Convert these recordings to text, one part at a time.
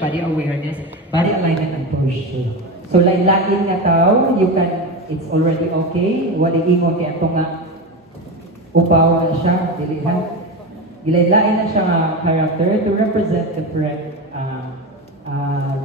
body awareness, body alignment, and posture. So, lain-lain nga tao, you can, it's already okay. Wala ingon kaya ito nga, upaw na siya, dili ha. Gilain-lain na siya nga character to represent different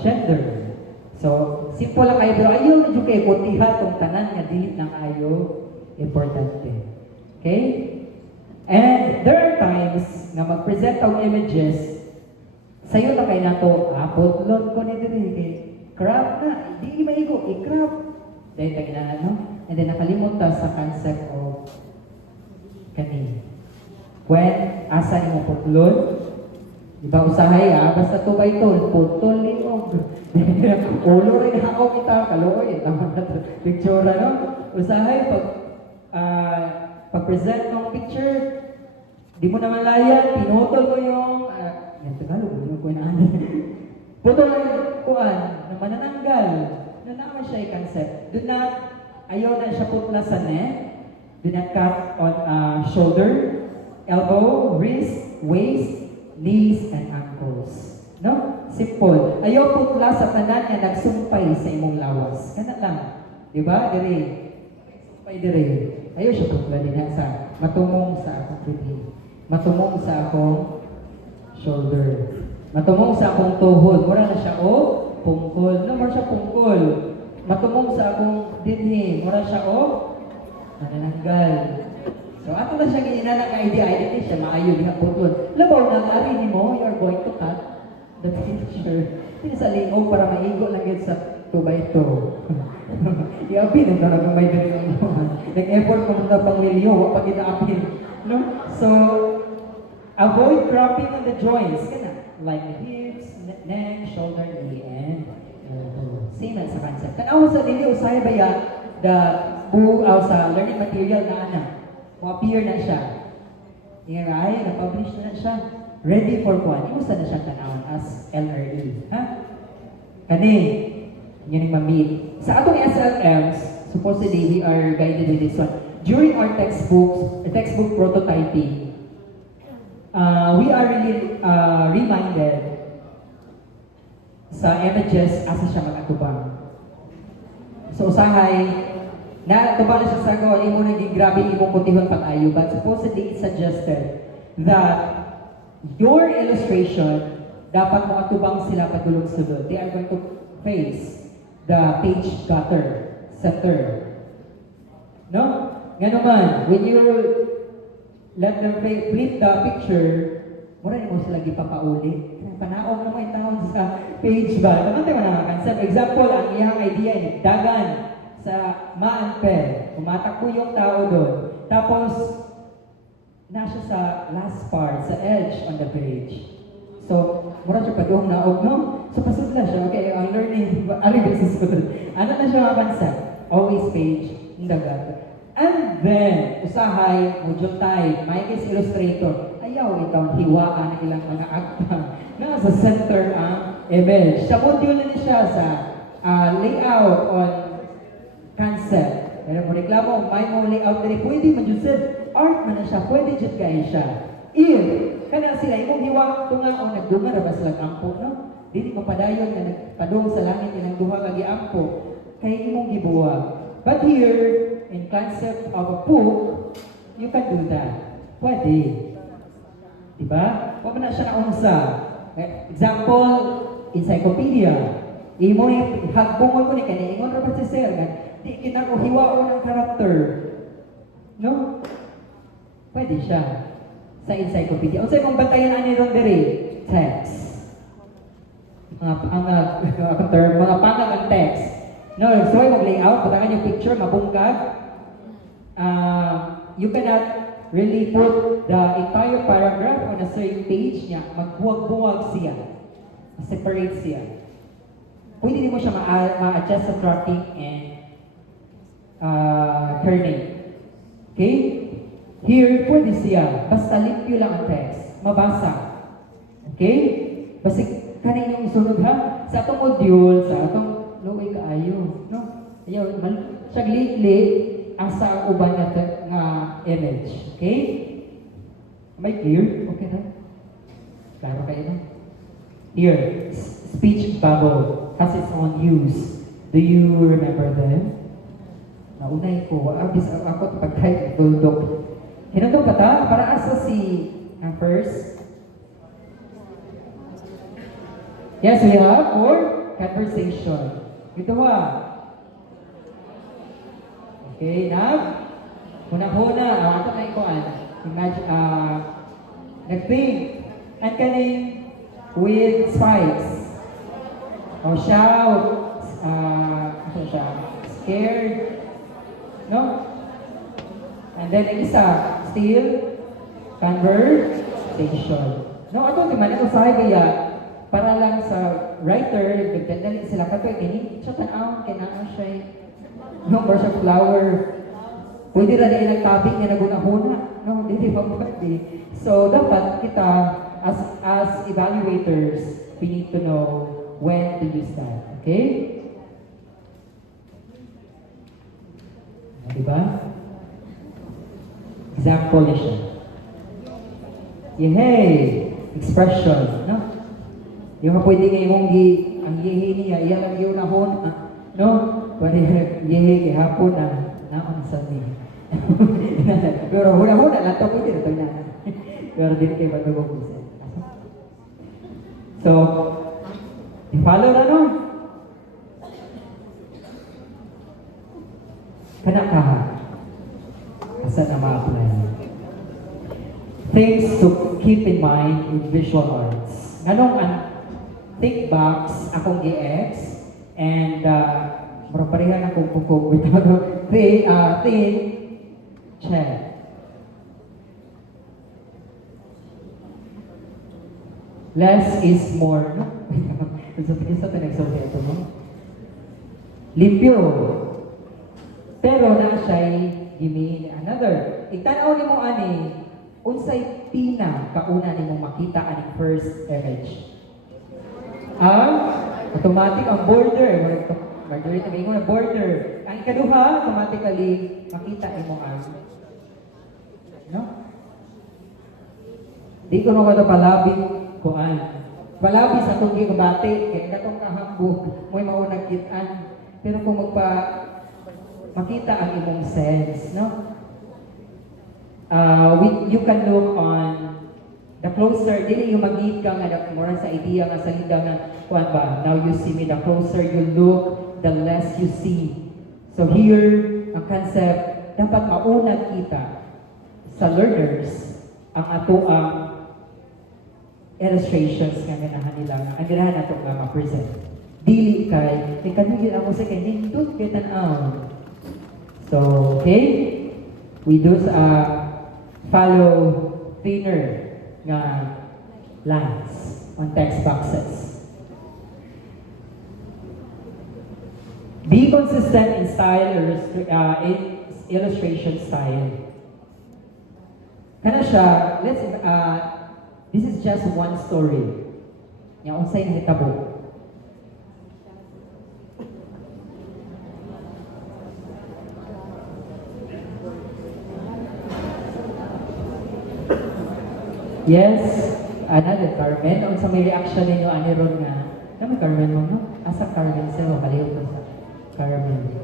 gender. So, simple lang kayo, pero ayaw na dyan kayo kutiha itong tanan nga dili ng ayaw importante. Okay? And there are times na mag-present ang images, sa'yo na kayo na ito, putlon ko nito kay crop na, hindi maigo, i-crop. Dahil tayo na, no? And then nakalimutan sa concept of kani. When, asa mo putlon, di ba usahay basta to by to, putol ni mo. Ulo rin ako kita, kaloy, tama na to. Picture, no? Usahay, pag-present ng picture, di mo naman layan, pinutol mo yung, yan, Tagalog, hindi mo ko inaan. Putol lang yung kuhan, na manananggal. Na naman siya yung concept. Do not, ayaw na siya putla sa neck. Do not cut on shoulder, elbow, wrist, waist, knees, and ankles. No? Simple. Ayaw putla sa tanan nga nagsumpay sa imong lawas. Kana lang. Di ba? Dire. Sumpay dire. Ayaw siya putla din sa matumong sa akong pipi. Matumong sa akong shoulder. Matumong sa akong tuhod. Mura na siya pungkol. No, mura siya pungkol. Matumong sa akong dinhi. Mura siya nanananggal. So, ato na siya ginina ng idea siya, maayo diha putol. Labaw na ari mo, you're going to cut the picture. Hindi sa lingog para maigo lang yun sa 2x2. I-apin, yung talagang may ganyan mo. Nag-effort mo na pang liliyo, wag pag ina-apin. No? So, avoid cropping on the joints. Kana, like the hips, neck, shoulder, knee, and elbow. Same lang sa concept. Tanaw sa liliyo, usay ba ya, the sa learning material na anak. Appear na siya. Ingay, na-publish na siya. Ready for one. Imusta na siya tanawon as LRE. Ha? Kani, yun yung mamit. Sa atong SLMs, supposedly we are guided with this one. During our textbook prototyping, we are really reminded sa images asa siya mag-atubang. So, usahay, tubang na siya sa ako, imo naging grabe imong kutihon pang-ayo, but supposedly it suggested that your illustration, dapat mo atubang sila padulong-sulod. They are going to face the page center. No? Nga naman, when you let them flip the picture, mura mo sila gipapauli. Panaog naman yung taon sa page ba? Naman tayo na concept. Example, ang iyang idea ay dagan sa maanpe. Umatakbo yung tao doon. Tapos, nasa sa last part, sa edge on the page. So, mura siya pag-uong naog, no? So, pasudla siya. Okay, ang learning, aling susunod. Ano na siya mapansa? Always page, dagat. And then, usahay, mujotay, Mike's Illustrator. Ayaw, ikaw, hiwaan ng ilang mga akta. Nasa center ang image. Sa module na siya sa layout on concept. Pero kung reklamo, may mo layout na pwede man dyan sir. Art man na siya, pwede dyan kayo siya. If, kana sila, imong hiwa, tunga o nagdunga na ba sila ampo, no? Dili mapadayon na nagpadung sa langit ilang duha lagi ampo. Kaya imong gibuwag. But here, in concept of a book, you can do that. Pwede. Diba? Huwag na siya naunsa. Example, encyclopedia. Imo hagbungon ko ni kani ingon ra ba si sir di kita ko hiwao ng karakter. No? Pwede siya sa encyclopedia. Unsay mong bantayan ani ron diri? Text. Mga pangag ang text. No, so ay mag-layout, patakan yung picture, mabungkag. You cannot really put the entire paragraph on a certain page niya. Magbuwag-buwag siya. Separate siya. Pwede din mo siya ma-adjust sa cropping and kerning. Okay? Here, pwede siya. Basta limpyo lang ang text. Mabasa. Okay? Basta kanin yung isunod ha. Sa atong module, sa atong luway kaayo. No? Ayaw, siya lit-lit asa uban nga image. Okay? Am I clear? Okay na? Klaro kayo na? Here. speech bubble has its own use. Do you remember them? Naunay ko, ako pag-type tuldok. Hinandong pa ta? Para asa si first? Yes, we have for conversation. Ito ba? Okay, now, huna-huna, ito na ikuan. Imagine, nag-think, and kaning with spikes. O shout, ano siya, scared, no? And then, ang isa, still, conversation. No, ato, di man ito sa kaya, para lang sa writer, nagdadali sila kato, kini, siya tanaw, kinaan siya, no, or siya flower. Pwede rin ay nagtabing niya naguna-huna. No, hindi pa pwede. So, dapat kita, as evaluators, we need to know when to use that. Okay? Diba? Example na siya. Yehey! Expression. No? Yung nga pwede nga yung ang yehe niya, iya lang yung nahon. No? Pwede yehe hapon na. Naon sa niya. Pero huna-huna lang ito, pwede ito na. Pero din kayo matugong puso. So, i-follow na no? Kanaka. Asa na ma-apply? Things to keep in mind in visual arts. Ganong think box akong i-X and parehan akong pukong without think check. Less is more. Isa ito nagsabi ito, no? Limpyo. Pero na siya'y gimme another. Itanaw ni mo ani, unsay pina kauna ni mo makita ani first image. Automatic ang border. Marjorie, tabi mo na border. Ang ikaduha, automatically makita mo ang no? Di ko nung ito palabing kuan. Palabi sa itong gigabati, kaya na itong kahambog, mo'y maunang kitaan. Pero kung makita ang imong sense, no? You can look on the closer, dili yung mag-give ka nga, mura sa idea nga sa linda nga, kuan ba, now you see me, the closer you look, the less you see. So here, ang concept, dapat maunang kita sa learners ang ato ang illustrations nga ganahan nila, ang ganahan nato nga ma-present. Dili kay, kanugin ako sa kanya, nindot kay tanaw. So, okay? We do follow thinner nga lines on text boxes. Be consistent in style or in illustration style. Kana siya, this is just one story. Yang unsay nahitabo. Yes, another Carmen. Unsa may reaction ninyo ani ron nga? Kami Carmen mo, no? Asa Carmen sila, kaliw ko sa Carmen.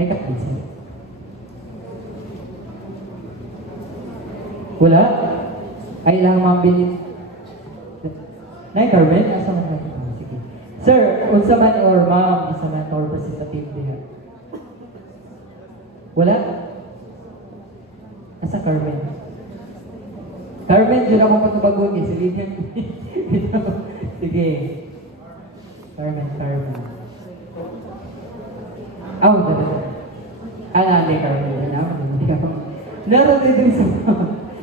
Ay kapisa. Wala? Ay lang mabili. Nay Carmen, asa man natin? Sige. Sir, unsa man or ma'am, isa man or representative diha. Wala? Asa Carmen? Carmen, dyan ako pagbabagon eh. Sige. Sige. Carmen. Oh, dada. Hindi Carmen. Naroon din sa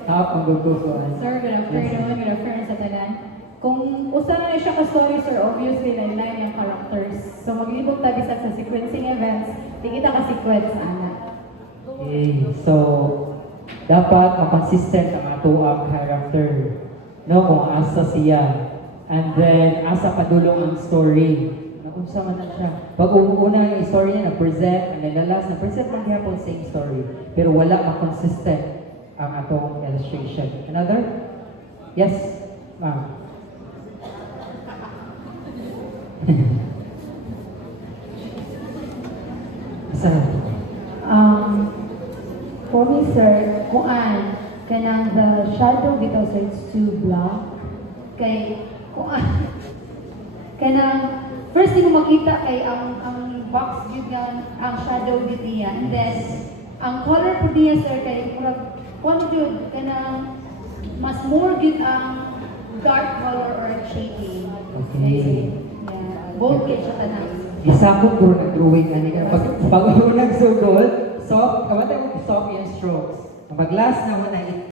hapong gugustuhan. Sir, good afternoon sa tanan. Kung usa na siya ka-story, sir, obviously, line yung characters. So, maglibog tabi sa sequencing events, di kita ka-sequence, ana. Okay, so, dapat makonsistent ang ato ang character. No, kung asa siya. And then, asa padulong ang story. Nakunsa man na siya. Pag una yung story niya, na-present, and then the last, na-present man hapon same story. Pero wala makonsistent ang atong illustration. Another? Yes, ma'am. Saan? For me, sir, kuan, kanang the shadow dito, so it's too black. Kay, kuan, kanang, first di mo makita kay ang box yun yan, ang shadow dito yan. And then, ang color po niya, sir, kay, murag, kuan yun, kanang, mas more yun ang dark color or shading. Okay. Yeah, bold kay siya tanang. Isa ko kung nag-drawing ani ka. Pag unang sugod, soft, kawan tayo soft yung strokes. Pag last na mo na